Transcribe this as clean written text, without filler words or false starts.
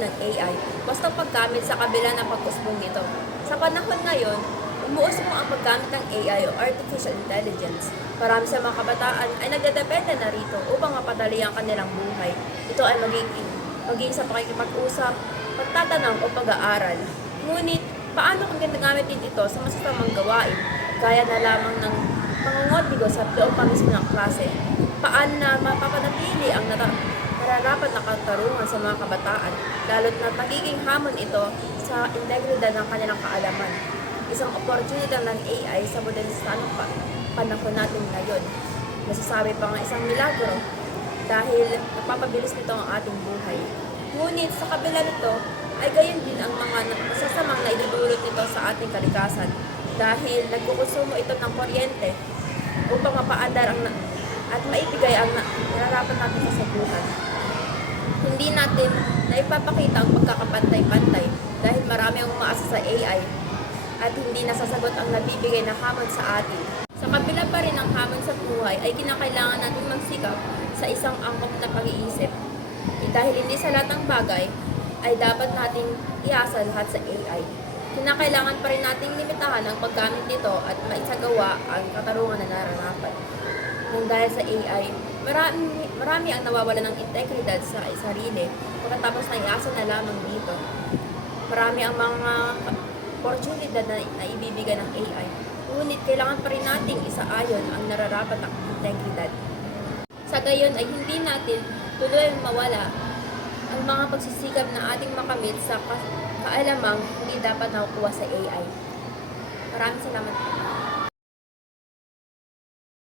ng AI basta paggamit sa kabila ng pag-usbong nito. Sa panahon ngayon, umuusbong ang paggamit ng AI o Artificial Intelligence. Marami sa mga kabataan ay nagdedepende na rito upang mapadali ang kanilang buhay. Ito ay maging sa pakikipag-usap, pagtatanong o pag-aaral. Ngunit, paano kung ginagamit din ito sa masasamang gawain, gaya na lamang ng pangungotbigo sa loob pa mismo ng klase? Paano na mapapanatili ang nararapat na katarungan sa mga kabataan, lalo't na magiging hamon ito sa integridad ng kanilang kaalaman? Isang oportunidad ng AI sa modernistanong panahon natin ngayon. Masasabi pa nga isang milagro dahil napapabilis nito ang ating buhay. Ngunit sa kabila nito ay gayon din ang mga masasamang na idudulot nito sa ating kalikasan dahil nagkukonsumo ito ng kuryente upang mapaandar at maibigay ang nararapat natin sa sabuhan. Hindi natin naipapakita ang pagkakapantay-pantay dahil marami ang umaasa sa AI at hindi nasasagot ang nabibigay na hamon sa atin. Sa kabila pa rin ng hamon sa buhay ay kinakailangan natin magsikap sa isang angkop na pag-iisip. Dahil hindi sa lahat ng bagay ay dapat nating iasa lahat sa AI. Kinakailangan pa rin nating limitahan ang paggamit nito at maisagawa ang katarungan na nararapat. Nang dahil sa AI, marami ang nawawala ng integridad sa sarili pagkatapos na iasa na lamang dito. Marami ang mga oportunidad na ibibigay ng AI. Ngunit kailangan pa rin nating isaayon ang nararapat na integridad. Sa gayon ay hindi natin tuloy mawala ang mga pagsisikap na ating makamit sa kaalamang hindi dapat nakukuha sa AI. Maraming salamat.